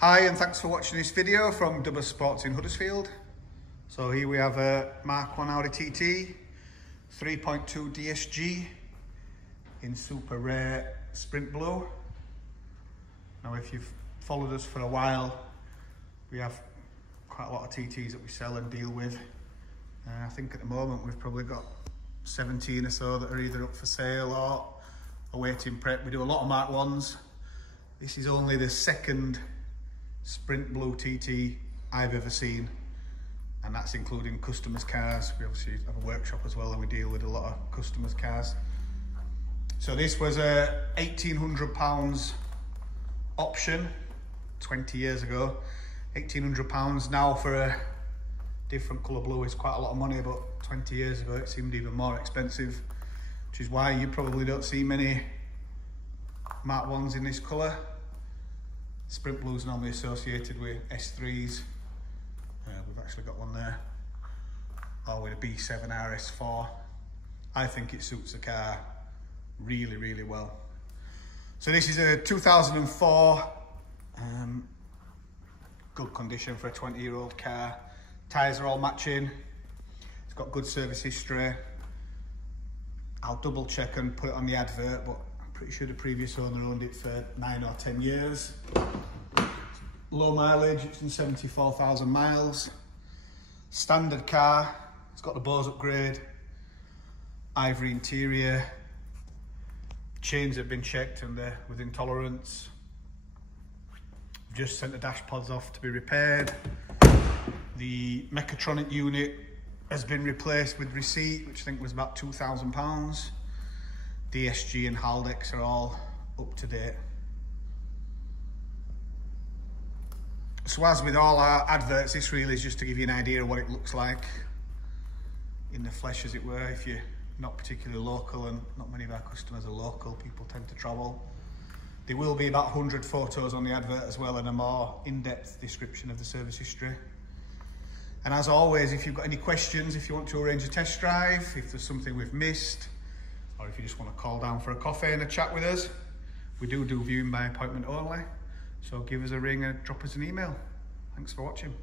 Hi, and thanks for watching this video from Dubber Sports in Huddersfield. So here we have a Mark 1 Audi TT 3.2 DSG in super rare sprint blue. Now if you've followed us for a while, we have quite a lot of TTs that we sell and deal with. I think at the moment we've probably got 17 or so that are either up for sale or awaiting prep. We do a lot of Mark 1s. This is only the second sprint blue TT I've ever seen, and that's including customers' cars. We obviously have a workshop as well, and we deal with a lot of customers' cars. So this was a £1,800 option 20 years ago. £1,800 now for a different colour blue is quite a lot of money, but 20 years ago it seemed even more expensive, which is why you probably don't see many Mark 1s in this colour. Sprint blues normally associated with S3s. We've actually got one there, or with a B7 RS4. I think it suits the car really, really well. So this is a 2004, good condition for a 20-year-old car. Tyres are all matching. It's got good service history. I'll double check and put it on the advert, but I'm pretty sure the previous owner owned it for 9 or 10 years. Low mileage, it's done 74,000 miles. Standard car, it's got the Bose upgrade, ivory interior. Chains have been checked and they're within tolerance. We've just sent the dash pods off to be repaired. The mechatronic unit has been replaced with receipt, which I think was about £2,000. DSG and haldex are all up to date. So as with all our adverts, this really is just to give you an idea of what it looks like in the flesh, as it were. If you're not particularly local, and not many of our customers are local, people tend to travel. There will be about 100 photos on the advert as well, and a more in-depth description of the service history. And as always, if you've got any questions, if you want to arrange a test drive, if there's something we've missed, or if you just want to call down for a coffee and a chat with us, we do viewing by appointment only. So give us a ring and drop us an email. Thanks for watching.